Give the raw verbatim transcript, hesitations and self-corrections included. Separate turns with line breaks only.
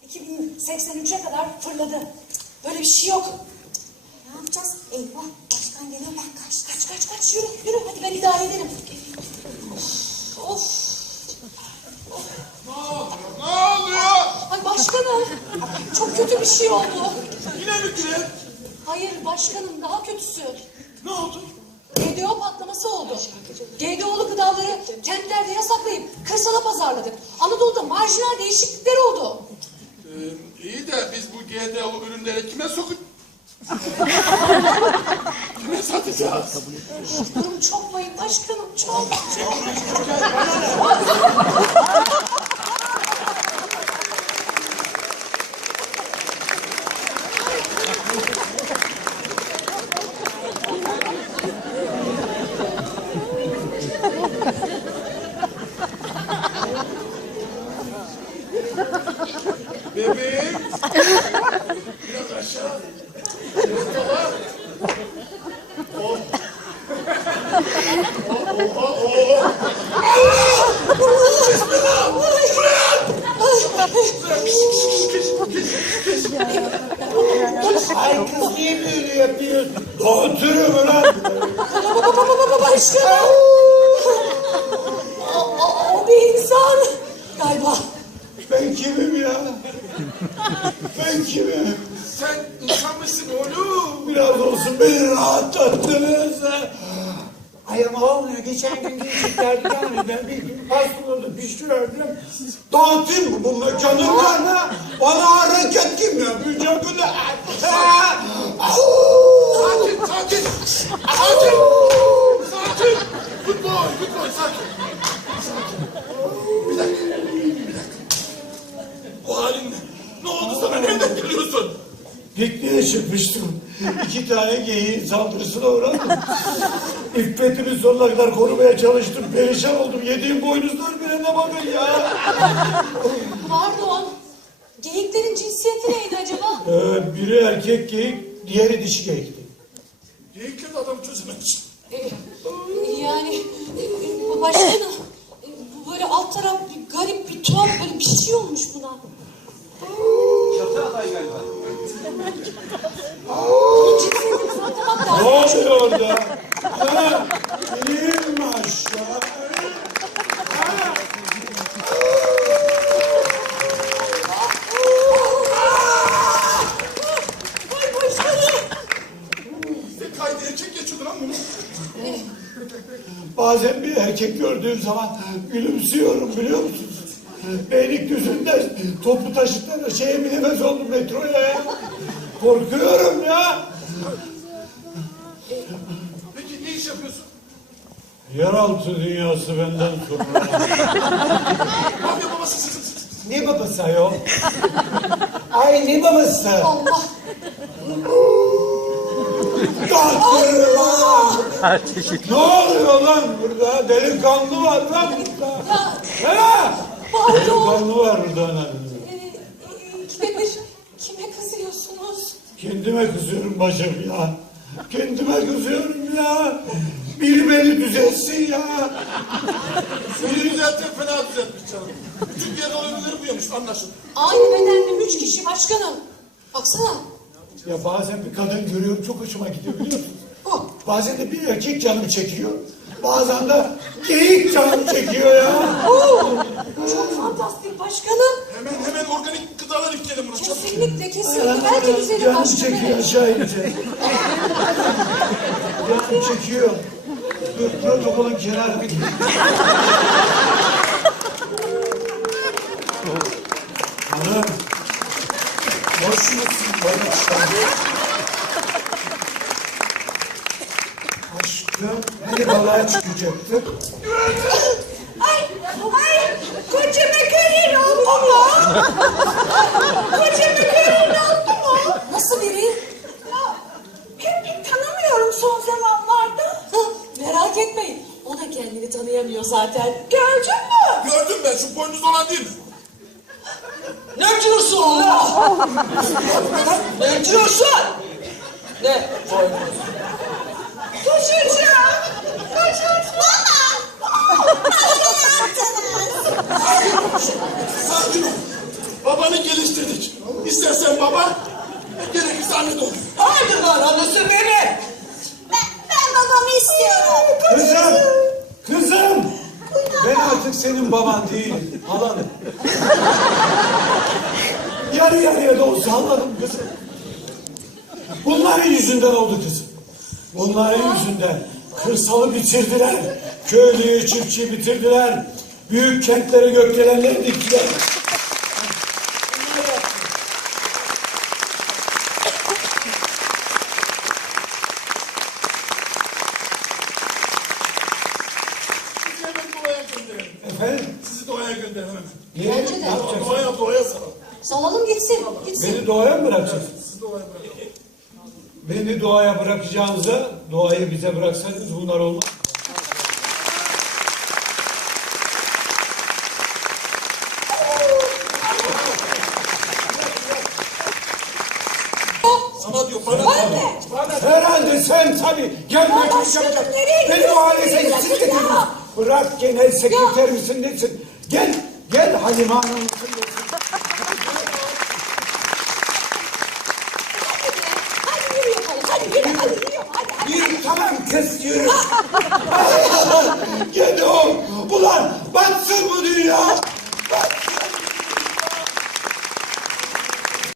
iki bin seksen üçe kadar fırladı. Böyle bir şey yok.
Ne yapacağız? Eyvah, başkan geliyor, ben kaç.
Kaç kaç kaç yürü yürü hadi ben idare ederim. Of. Of.
Ne oluyor? Ne oluyor?
Ay başkanım çok kötü bir şey oldu.
Yine mi güne?
Hayır başkanım daha kötüsü.
Ne oldu?
G D O patlaması oldu. G D O'lu gıdaları kentlerde yasaklayıp kırsala pazarladık. Anadolu'da marjinal değişiklikler oldu.
Ee, iyi de biz bu G D O ürünleri kime sokup... kime satacağız?
Durum çok vahim başkanım çok.
Bebeğim. Biraz aşağı. Mustafa. Oh. Oh, oh, oh. Bismillah.
Ay kız niye böyle yapıyorsun? Oturuyorum lan.
Baba baba baba başkanım. O, o, o bir insan. Galiba.
Ben kimim ya? Ben kimim?
Sen insan mısın oğlum?
Biraz olsun beni rahatlattınız. Ay ama olmuyor. Geçen gün geçiklerdi yani. Ben bir gün pastalarda pişirirdim. Dağıtayım mı bu mekanlarına? Bana hareket kim yapıyor? Canını...
Sakin, sakin. Sakin. Sakin. Good boy, good boy, sakin. Bir dakika, bir dakika. Bu halin ne? Ne oldu sana? Nereden geliyorsun?
Pikniğe çıkmıştım. İki tane geyiğin saldırısına uğradım. İffetimi sonuna kadar korumaya çalıştım. Perişan oldum. Yediğim boynuzlar bile ne bakın ya.
Pardon. Geyiklerin cinsiyeti neydi acaba?
Ee, biri erkek geyik, diğeri dişi geyikti.
Geyikle de adamı çözememiş.
Ee, yani e, başkanım e, bu böyle alt taraf bir garip bir tuhaf böyle bir şey olmuş buna.
Çatı aday galiba.
Bunun cinsiyetini sorgulamak
Ne
lazım.
oluyor orada? Ha? İneyim mi aşağı? Ha?
Ay başkanım.
Bir kaydı erkek geçiyordu lan bunu.
Bazen bir erkek gördüğüm zaman gülümsüyorum biliyor musunuz? Beylikdüzü'nde toplu taşıtlara şeye binemez oldum metroya ya. Korkuyorum ya.
Peki ne iş yapıyorsun?
Yeraltı dünyası benden sonra.
Mafya babası.
Ne babası ayol? Ay ne babası?
Allah.
Ne oluyor lan burada? Delikanlı var lan burada.
Ya
Ha?
pardon.
Delikanlı var burada anam.
Ee, e, ikide bir kime kızıyorsunuz?
Kendime kızıyorum bacım ya. Kendime kızıyorum ya. Biri beni düzelsin ya.
Seni düzelttin fena düzeltmiş canım. Bütün G D O ürünleri buymuş anlaşıldı.
Aynı bedende üç kişi başkanım. Baksana.
Ya bazen bir kadın görüyorum çok hoşuma gidiyor biliyor musun?
Oh.
Bazen de bir erkek canımı çekiyor. Bazen de geyik canımı çekiyor ya.
Oo, çok fantastik başkanım.
Hemen hemen organik gıdalar yükleyelim buna. Çabuk.
Kesinlikle kesinlikle. Belki düzelir
Canım
başkanım.
çekiyor aşağı inecek. Canım çekiyor. Dur protokolün kenarına git. Hanım. Boş musun bana sen? Aşkım. Hani balığa çıkacaktık?
Ay, ay, kocama köylü oldu mu? Kocama köylü oldu mu?
Nasıl biri?
Ya, pek pek tanımıyorum son zamanlarda.
Hı, merak etmeyin. O da kendini tanıyamıyor zaten.
Gördün mü?
Gördüm ben şu boynuzlu olan değil mi?
Ne diyorsun Allah? Ne diyorsun? Ne?
Kocacığım, kocacığım. Baba, ne yaptınız?
Sakin ol. Babanı geliştirdik. İstersen baba, gerekirse anne de olur.
Haydi lan anası benim.
Ben, ben babamı istiyorum.
Kızım, kızım. Ben artık senin baban değilim, halanım. Yarı yarıya da olsa halanım kızım. Bunların yüzünden oldu kızım. Bunların yüzünden kırsalı bitirdiler. Köylüyü, çiftçiyi bitirdiler. Büyük kentlere gökdelenleri diktiler.
Sizi hemen doğaya gönderelim.
Efendim?
Sizi doğaya gönderelim hemen.
Niye?
Bence de.
Ne yapacaksın?
Doğaya, doğaya salalım.
Salalım gitsin. Gitsin.
Beni doğaya mı bırakacaksın?
Sizi doğaya bırakalım.
Beni doğaya bırakacağınıza doğayı bize bıraksaydınız bunlar olmaz.
Sana diyor, bana
Ben
diyor.
de.
Herhalde sen tabii gelmeye
Ya
çalışacaksın.
başkanım, nereye
Beni o
gidiyorsun?
hale sen
Nereye
siz
gidiyorsun
getirdiniz.
ya?
Bırak genel sekreter misin nesin? Gel, gel Halime Hanım'ın